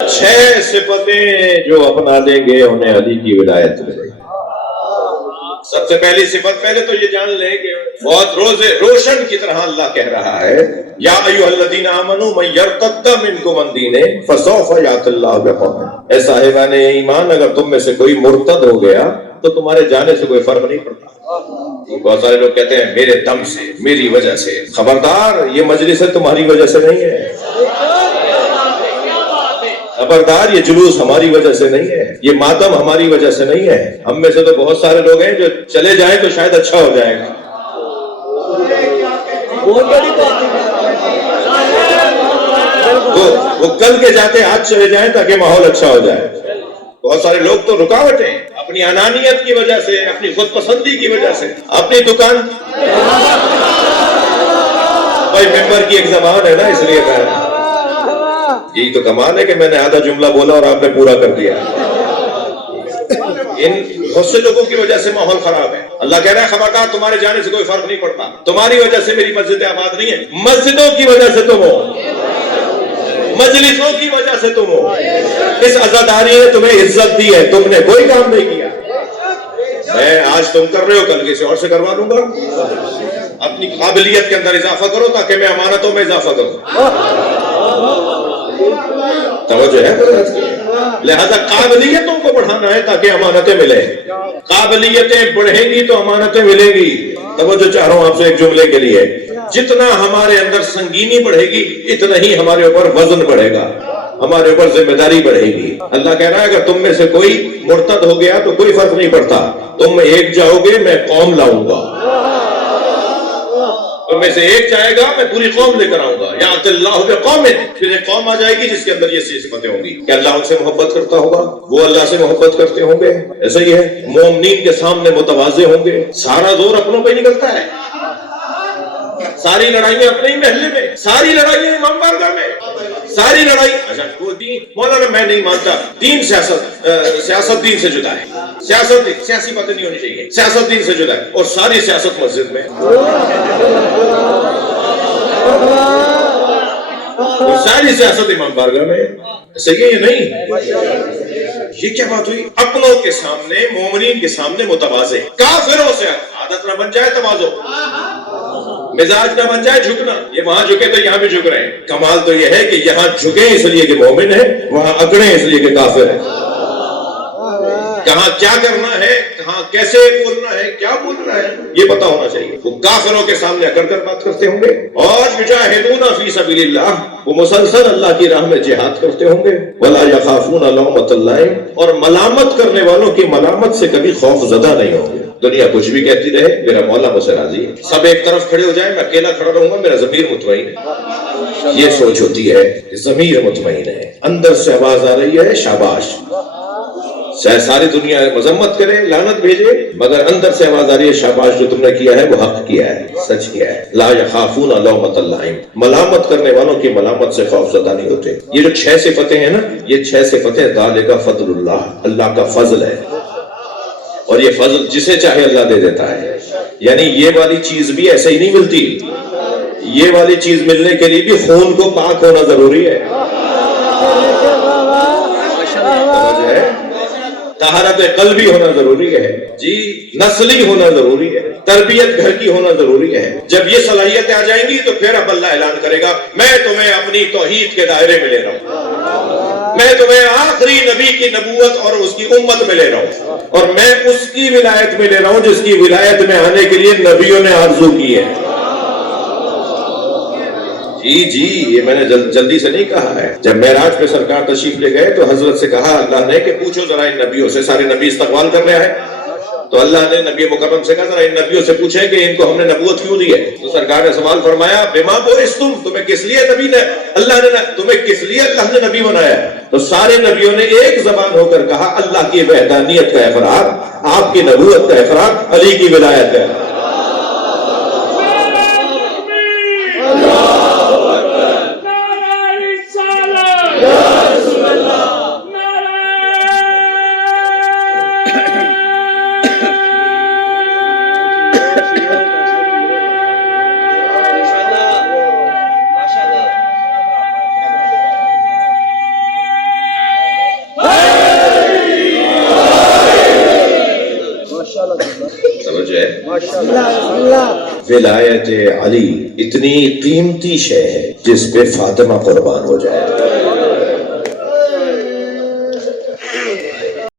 छह सिफतें जो अपना लेंगे उन्हें अली की विलायत मिलेगी। सबसे पहली सिफत, पहले तो ये जान लें कि बहुत रोशन की तरह अल्लाह कह रहा है, या अय्युहल्लज़ीना आमनू मन यर्तद्द मिनकुम अन दीने फसौफ यातिल्लाहु बिक़ौमिन। ऐ साहिबाने ईमान, अगर तुम में से कोई मुर्तद हो गया तो तुम्हारे जाने से कोई फर्क नहीं पड़ता। बहुत सारे लोग कहते हैं मेरे दम से, मेरी वजह से। खबरदार, ये मजलिस तुम्हारी वजह से नहीं है। खबरदार, ये जुलूस हमारी वजह से नहीं है, ये मातम हमारी वजह से नहीं है। हम में से तो बहुत सारे लोग हैं जो चले जाएं तो शायद अच्छा हो जाएगा। वो कल के जाते आज चले जाएं ताकि माहौल अच्छा हो जाए। बहुत सारे लोग तो रुकावटें अपनी अनानियत की वजह से, अपनी खुद पसंदी की वजह से, अपनी दुकान, भाई मेंबर की एक जबान है ना, इसलिए मैं, यही तो कमाल है कि मैंने आधा जुमला बोला और आपने पूरा कर दिया। इन बहुत से लोगों की वजह से माहौल खराब है। अल्लाह कह रहा है खबरदार, तुम्हारे जाने से कोई फर्क नहीं पड़ता। तुम्हारी वजह से मेरी मस्जिदें आबाद नहीं है, मस्जिदों की वजह से तुम हो, मजलिसों की वजह से तुम हो। इस अज़ादारी ने तुम्हें इज्जत दी है, तुमने कोई काम नहीं किया। मैं आज तुम कर रहे हो, कल किसी और से करवा दूंगा। अपनी काबिलियत के अंदर इजाफा करो ताकि मैं अमानतों में इजाफा करूं। तवज्जो है? लिहाजा काबिलियतों को बढ़ाना है ताकि अमानतें मिले। काबिलियतें बढ़ेंगी तो अमानतें मिलेंगी। तवज्जो चाह रहा हूं आपसे एक जुमले के लिए, जितना हमारे अंदर संगीनी बढ़ेगी इतना ही हमारे ऊपर वजन बढ़ेगा, हमारे ऊपर जिम्मेदारी बढ़ेगी। अल्लाह कह रहा है अगर तुम में से कोई मुर्तद हो गया तो कोई फर्क नहीं पड़ता, तुम एक जाओगे मैं कौम लाऊंगा, तुम में से एक जाएगा मैं पूरी कौम लेकर आऊंगा। या अल्लाह कौम, फिर एक कौम आ जाएगी जिसके अंदर ये सिफतें होंगी। क्या अल्लाह उनसे मोहब्बत करता होगा? वो अल्लाह से मोहब्बत करते होंगे? ऐसा ही है। मोमिनीन के सामने मुतवाज़े होंगे। सारा जोर अपनों पे निकलता है, सारी लड़ाइयां अपने ही महल्ले में, सारी लड़ाइयां इमाम बारगाह में, सारी लड़ाई। अच्छा वो दीन, मौलाना मैं नहीं मानता दीन सियासत दीन से जुदा है, सियासी बातें नहीं होनी चाहिए, सियासत दीन से जुदा है, और सारी सियासत मस्जिद में, और सारी सियासत इमाम बारगाह में। सही है ये नहीं? ये क्या बात हुई? अपनों के सामने, मोमिनीन के सामने मुतवाज़े, काफिरों से आदत न बन जाए तवाज़ो, मिजाज ना बन जाए झुकना। ये वहां झुके तो यहाँ भी झुक रहे हैं। कमाल तो ये है कि यहाँ झुके इसलिए कि मोमिन है, वहां अकड़े इसलिए कि काफिर है। कहाँ क्या करना है, कहाँ कैसे बोलना है, क्या बोलना है, ये पता होना चाहिए। वो काफिरों के सामने अकड़ कर बात करते होंगे। और युजाहिदूना फी सबीलिल्लाह, वो मुसलसल अल्लाह की राह में जिहाद करते होंगे। वला यखाफूना लौमतल लाइम, और मलामत करने वालों की मलामत से कभी खौफ ज़दा नहीं होंगे। दुनिया कुछ भी कहती रहे, मेरा मौला मुझसे राजी है। सब एक तरफ खड़े हो जाए, मैं अकेला खड़ा रहूंगा, मेरा ज़मीर मुतमईन है। ये सोच होती है कि ज़मीर मुतमईन है, अंदर से आवाज आ रही है शाबाश, चाहे सारी दुनिया मजम्मत करे, लानत भेजे, मगर अंदर से आवाज आ रही है शाबाश, जो तुमने किया है वो हक किया है, सच किया है। ला यखाफूना लौमतल लाइम, मलामत करने वालों की मलामत से खौफज़दा नहीं होते। ये जो 6 सिफतें हैं ना, ये 6 सिफतें ज़ालिका फ़ज़लुल्लाह, अल्लाह का फजल है, और ये फजल जिसे चाहे अल्लाह दे देता है। यानी ये वाली चीज भी ऐसे ही नहीं मिलती, ये वाली चीज मिलने के लिए भी खून को पाक होना जरूरी है, तहारत कल्बी होना जरूरी है जी, नस्ली होना जरूरी है, तरबियत घर की होना जरूरी है। जब ये सलाहियतें आ जाएंगी तो फिर अब अल्लाह ऐलान करेगा मैं तुम्हें अपनी तौहीद के दायरे में ले रहा हूं, मैं तुम्हें आखिरी नबी की नबूवत और उसकी उम्मत में ले रहा हूं, और मैं उसकी विलायत में ले रहा हूं जिसकी विलायत में आने के लिए नबियों ने आरज़ू की है। जी, ये मैंने जल्दी से नहीं कहा है। जब मेराज पे सरकार तशरीफ ले गए तो हजरत से कहा अल्लाह ने कि पूछो जरा इन नबियों से, सारे नबी इस्तकबाल कर रहे हैं। तो अल्लाह ने नबी मुकर्रम से कहा जरा इन नबियों से पूछे कि इनको हमने नबूवत क्यों दी है। तो सरकार ने सवाल फरमाया बिमा बोइस्तुम, तुम्हें किस लिए नबी ने, अल्लाह ने तुम्हें किस लिए अल्लाह ने नबी बनाया। तो सारे नबियों ने एक जबान होकर कहा अल्लाह की वहदानियत का इकरार, आपकी नबूवत का इकरार, अली की विलायत है। وجہ ولایت علی اتنی قیمتی شے ہے جس پہ فاطمہ قربان ہو جائے.